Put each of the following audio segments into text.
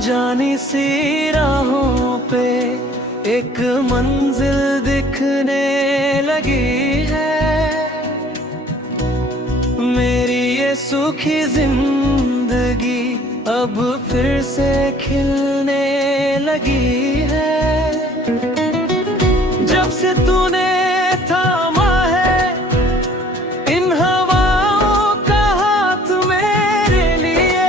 अनजानी सी राहों पे एक मंजिल दिखने लगी है। मेरी ये सूखी जिंदगी अब फिर से खिलने लगी है। जब से तूने थामा है इन हवाओं का हाथ मेरे लिए,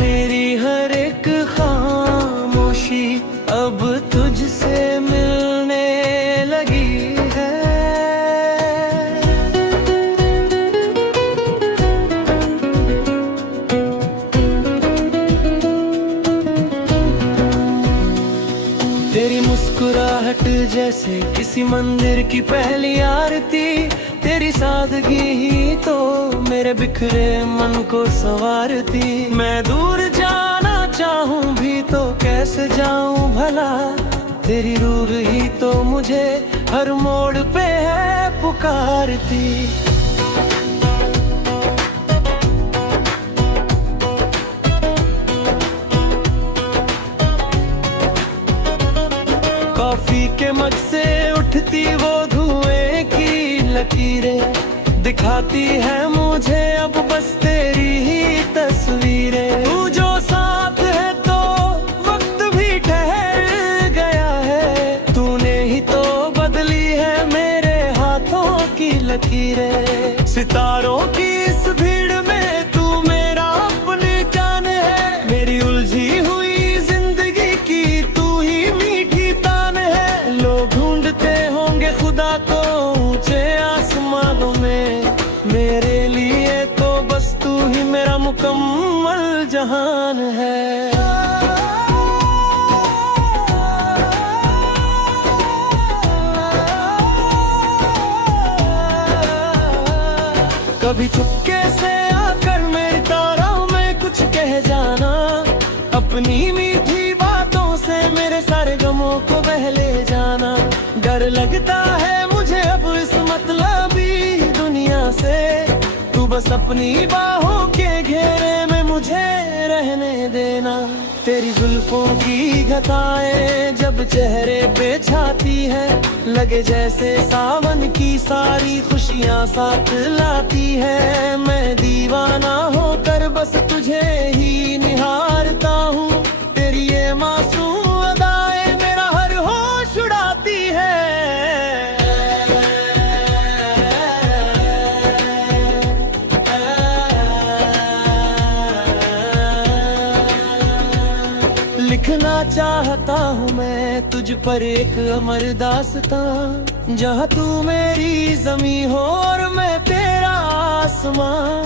मेरी हर एक खामोशी अब तुझसे मिलने लगी है। तेरी मुस्कुराहट जैसे किसी मंदिर की पहली आरती, तेरी सादगी ही तो मेरे बिखरे मन को संवारती। मैं दूर जाना चाहूं भी तो कैसे जाऊं भला, तेरी रूह ही तो मुझे हर मोड़ पे है पुकारती। कॉफी के मग से उठती वो धुएं की लकीरें दिखाती है मुझे अब बस तेरी ही तस्वीरें। तू जो साथ है तो वक्त भी ठहर गया है, तूने ही तो बदली है मेरे हाथों की लकीरें। सितारों की इस भीड़ में तू मेरा अपनी जान है, मेरी उलझी हुई जिंदगी की तू ही मीठी तान है। लोग ढूंढते होंगे खुदा को ऊंचे आसमानों में, मेरे लिए तो बस तू ही मेरा मुकम्मल जहान है। कभी चुपके से आकर मेरी तारों में कुछ कह जाना, अपनी मीठी बातों से मेरे सारे गमों को बहले जाना। डर लगता है मुझे अब इस मतलबी दुनिया से, तू बस अपनी बाहों के घेरे में मुझे रहने देना। तेरी जुल्फों की घटाएं जब चेहरे पे छाती है, लगे जैसे सावन की सारी खुशियां साथ लाती है। मैं दीवाना होकर बस तुझे ही निहारता हूँ, तेरी ये मासूम अदाएं मेरा हर होश उड़ाती है। लिखना चाहता हूँ मैं तुझ पर एक अमर दास्तां, जहाँ तू मेरी ज़मीं हो और मैं तेरा आसमां।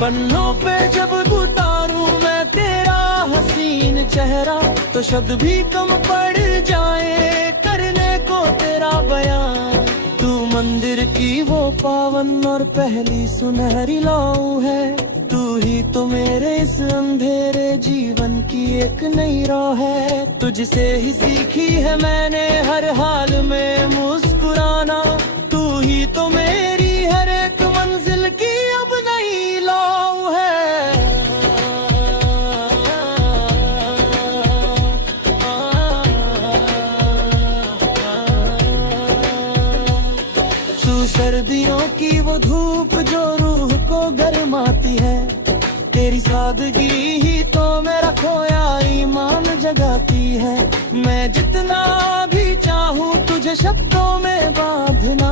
पन्नों पे जब उतारूं मैं तेरा हसीन चेहरा, तो शब्द भी कम पड़ जाए करने को तेरा बयान। तू मंदिर की वो पावन और पहली सुनहरी लौ है, तू ही तो मेरे इस अंधेरे जीवन की एक नई राह है। तुझसे ही सीखी है मैंने हर हाल में मुस्कुराना, तू ही तो मेरी हर एक मंजिल की अब नई लौ है। तू सर्दियों की वो धूप जो रूह को गरमाती है, तेरी सादगी ही तो मेरा खोया ईमान जगाती है। मैं जितना भी चाहूँ तुझे शब्दों में बांधना,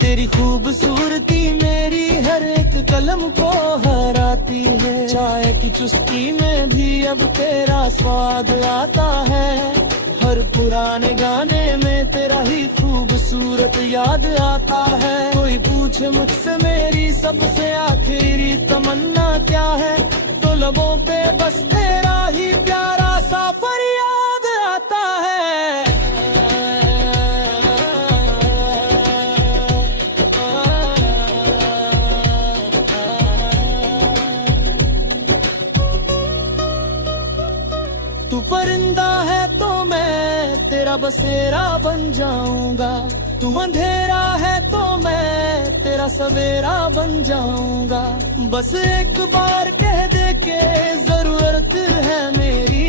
तेरी खूबसूरती मेरी हर एक कलम को हराती है। चाय की चुस्की में भी अब तेरा स्वाद आता है, हर पुराने गाने में तेरा ही खूबसूरत याद आता है। कोई पूछे मुझसे मेरी सबसे आखिरी तमन्ना क्या है, तो लबों पे बस तेरा ही प्यारा सा फरियाद आता है। तू परिंदा है तो मैं तेरा बसेरा बन जाऊंगा, तू अंधेरा है तो मैं तेरा सवेरा बन जाऊंगा। बस एक बार कह दे के जरूरत है मेरी,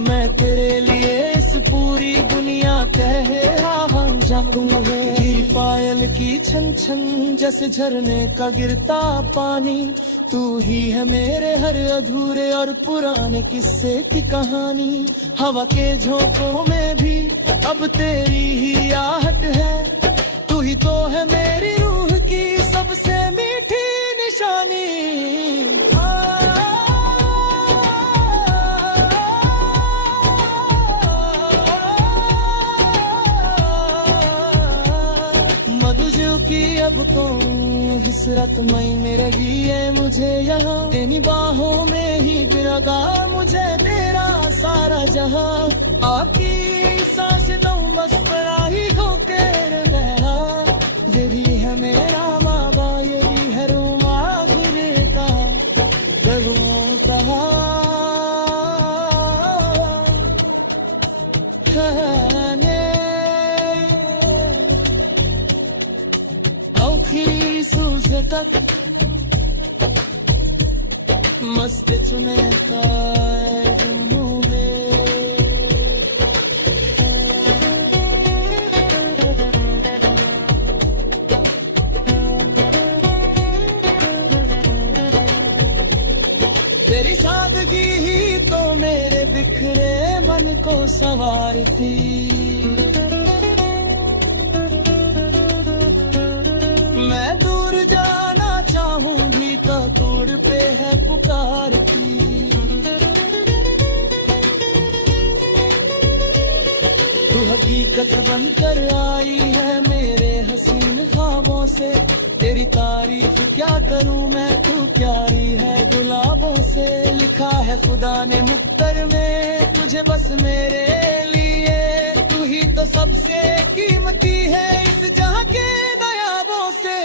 मैं तेरे लिए इस पूरी दुनिया कह रहा जाऊं। गिरी पायल की छन छन जैसे झरने का गिरता पानी, तू ही है मेरे हर अधूरे और पुराने किस्से की कहानी। हवा के झोंकों में भी अब तेरी ही आहट है, तू ही तो है मेरी रूह की सबसे मीठी निशानी। मधुजों की अब कौन हिसरत मई में रही है मुझे यहाँ, तेरी बाहों में ही बिरगा मुझे तेरा सारा जहाँ। आपकी सांस दम बस पराही को तेरे बहरा, यही है मेरा बाबा यही है रूमा गिरता गलुओं कहा। आखिरी सूझ तक मस्त चुने का तेरी सादगी ही तो मेरे बिखरे मन को संवारती। मैं दूर जाना चाहूंगी तो तोड़ पे है पुकारती। तू हकीकत बनकर आई है मेरे हसीन ख्वाबों से, तेरी तारीफ क्या करूं मैं तू प्यारी है गुलाबों से। लिखा है खुदा ने मुक्तर में तुझे बस मेरे लिए, तू ही तो सबसे कीमती है इस जहां के नायाबों से।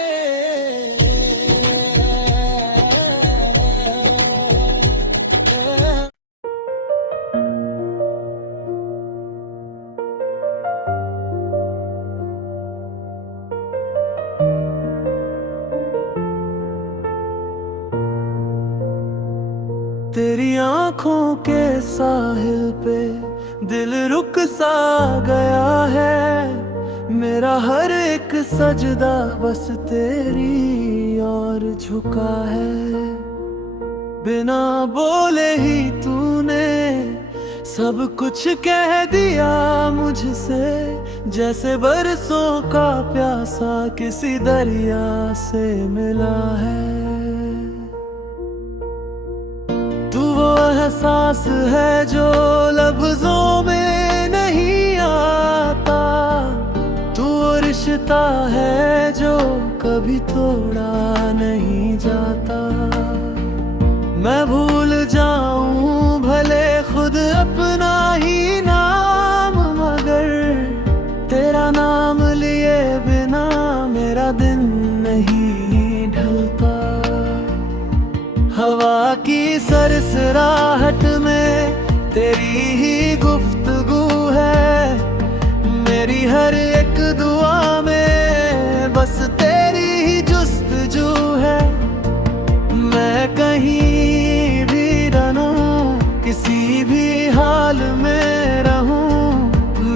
तेरी आंखों के साहिल पे दिल रुक सा गया है, मेरा हर एक सजदा बस तेरी और झुका है। बिना बोले ही तूने सब कुछ कह दिया मुझसे, जैसे बरसों का प्यासा किसी दरिया से मिला है। एहसास है जो लफ्जों में नहीं आता, तू रिश्ता है जो कभी तोड़ा नहीं जाता। मैं भूल जाऊं भले खुद अपना ही नाम, मगर तेरा नाम लिए बिना मेरा दिन नहीं ढलता। हवा की सरसराहट में तेरी ही गुफ्तगू है, मेरी हर एक दुआ में बस तेरी ही जुस्तजू है। मैं कहीं भी रहूं किसी भी हाल में रहूं,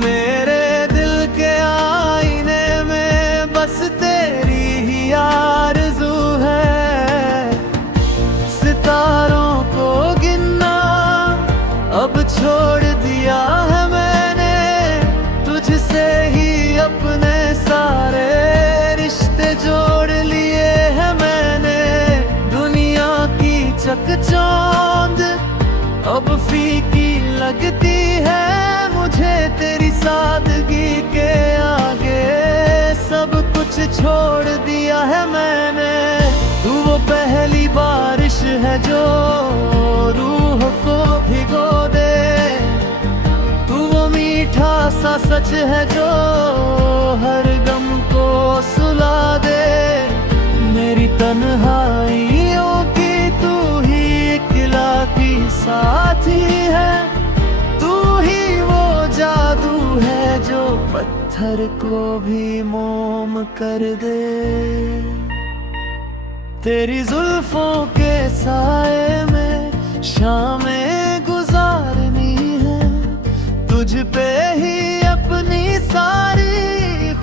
मेरे दिल के आईने में बस तेरी ही आरज़ू है। सितारों को गिनना अब छोड़ दिया है मैंने, तुझसे ही अपने सारे रिश्ते जोड़ लिए हैं मैंने। दुनिया की चकचौंध अब फीकी लगती है मुझे, तेरी सादगी के आगे सब कुछ छोड़ दिया है मैंने। तू वो पहली बारिश है जो रूह को भिगो दे, तू वो मीठा सा सच है जो हर गम को सुला दे। मेरी तन्हाइयों की तू ही इकला की साथी है, तू ही वो जादू है जो पत्थर को भी मोम कर दे। तेरी जुल्फों के साए में शामें गुजारनी है, तुझ पे ही अपनी सारी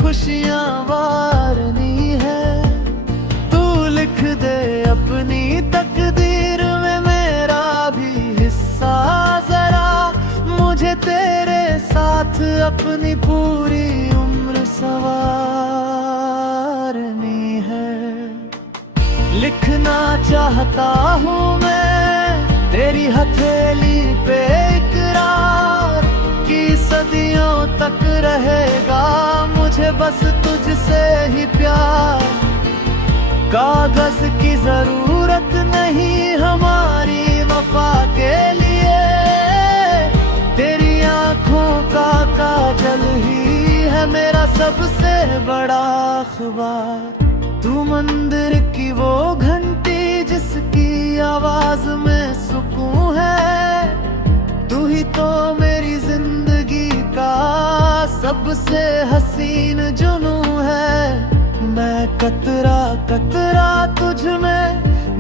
खुशियां वारनी है। तू लिख दे अपनी तकदीर में मेरा भी हिस्सा जरा, मुझे तेरे साथ अपनी पूरी उम्र संवारनी है। लिखना चाहता हूँ मैं तेरी हथेली पे इकरार, कि सदियों तक रहेगा मुझे बस तुझसे ही प्यार। कागज की जरूरत नहीं हमारी वफा के लिए, तेरी आंखों का काजल ही है मेरा सबसे बड़ा अखबार। तू मंदिर की वो घंटी जिसकी आवाज में सुकून है, तू ही तो मेरी जिंदगी का सबसे हसीन जुनून है। मैं कतरा कतरा तुझ में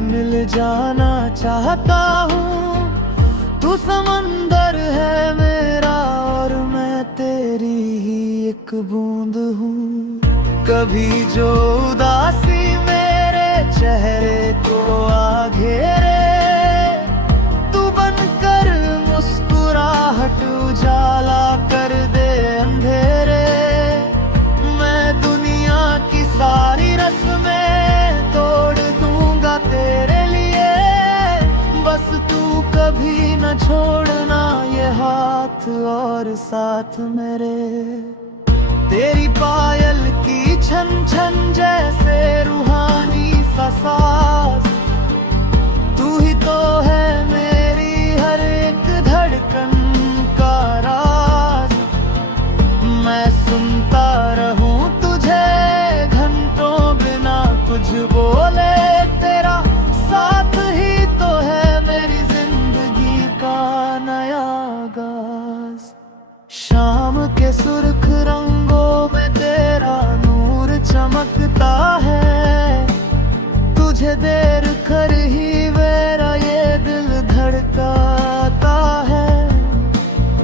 मिल जाना चाहता हूँ, तू समंदर है मेरा और मैं तेरी ही एक बूंद हूँ। कभी जो उदासी मेरे चेहरे को आ घेरे, तू बनकर मुस्कुराहट उजाला कर दे अंधेरे। मैं दुनिया की सारी रस्में तोड़ दूंगा तेरे लिए, बस तू कभी न छोड़ना ये हाथ और साथ मेरे। तेरी पायल की छन छन जैसे रूहानी सा साज, तू ही तो है मेरी हर एक धड़कन का राज। मैं सुनता रहूं तुझे घंटों बिना कुछ बोले, तेरा साथ ही तो है मेरी जिंदगी का नया आगाज। शाम के सुर्ख रंगों में तेरा नूर चमकता है, तुझे देर कर ही मेरा ये दिल धड़काता है।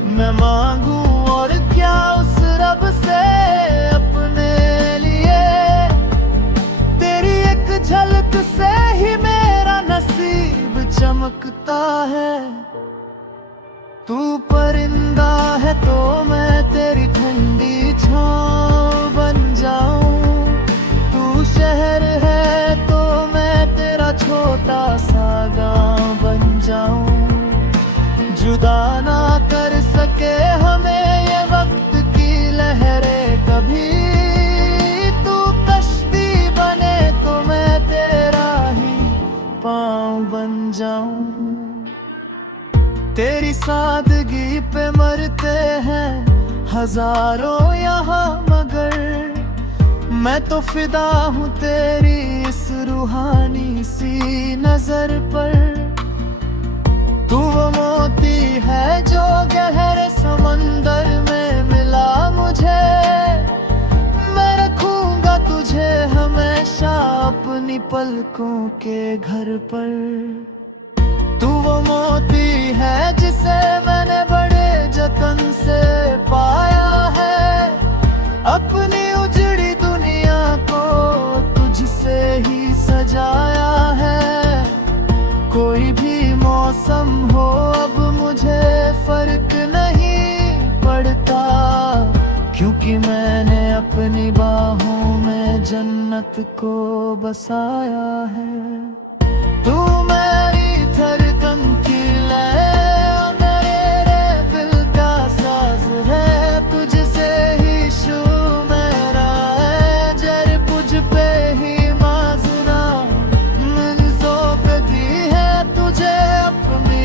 मैं मांगू और क्या उस रब से अपने लिए, तेरी एक झलक से ही मेरा नसीब चमकता है। तू परिंदा है तो मैं तेरी ठंडी छाँव बन जाऊं, तू शहर है तो मैं तेरा छोटा सा गाँव बन जाऊं। जुदा ना कर सके हमें ये वक्त की लहरें कभी, तू कश्ती बने तो मैं तेरा ही पाँव बन जाऊं। तेरी सादगी पे मरते हैं हजारों यहाँ, मगर मैं तो फिदा हूँ तेरी इस रूहानी सी नजर पर। तू वो मोती है जो गहरे समंदर में मिला मुझे, मैं रखूंगा तुझे हमेशा अपनी पलकों के घर पर। तू वो मोती है जिसे मैंने बड़े जतन से पाया है, अपनी उजड़ी दुनिया को तुझसे ही सजाया है। कोई भी मौसम हो अब मुझे फर्क नहीं पड़ता, क्योंकि मैंने अपनी बाहों में जन्नत को बसाया है। तू मेरी धड़कन की लय मेरे दिल का साज है, तुझसे ही शुरू मेरा है जर मुझ पे ही माजरा। मैंने ज़ौक़ दी है तुझे अपनी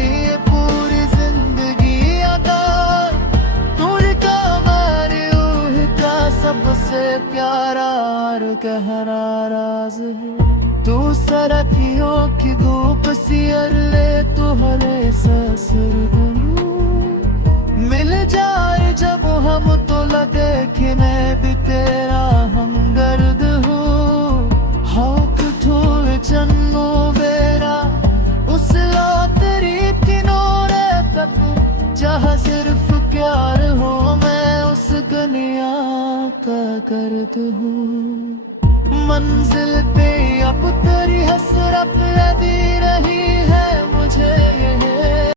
पूरी जिंदगी अदा, तुझका मेरी रूह का सबसे प्यारा और गहरा राज है। तू सरखियों की धूप सियर ले तू हरे ससुर मिल जाए जब हम तो लगे कि मैं भी तेरा हमदर्द हूँ। हाँ ठूल चन्नो बेरा उस ला तेरी गर्द हूँ मंजिल पे अब तेरी हसरत लगी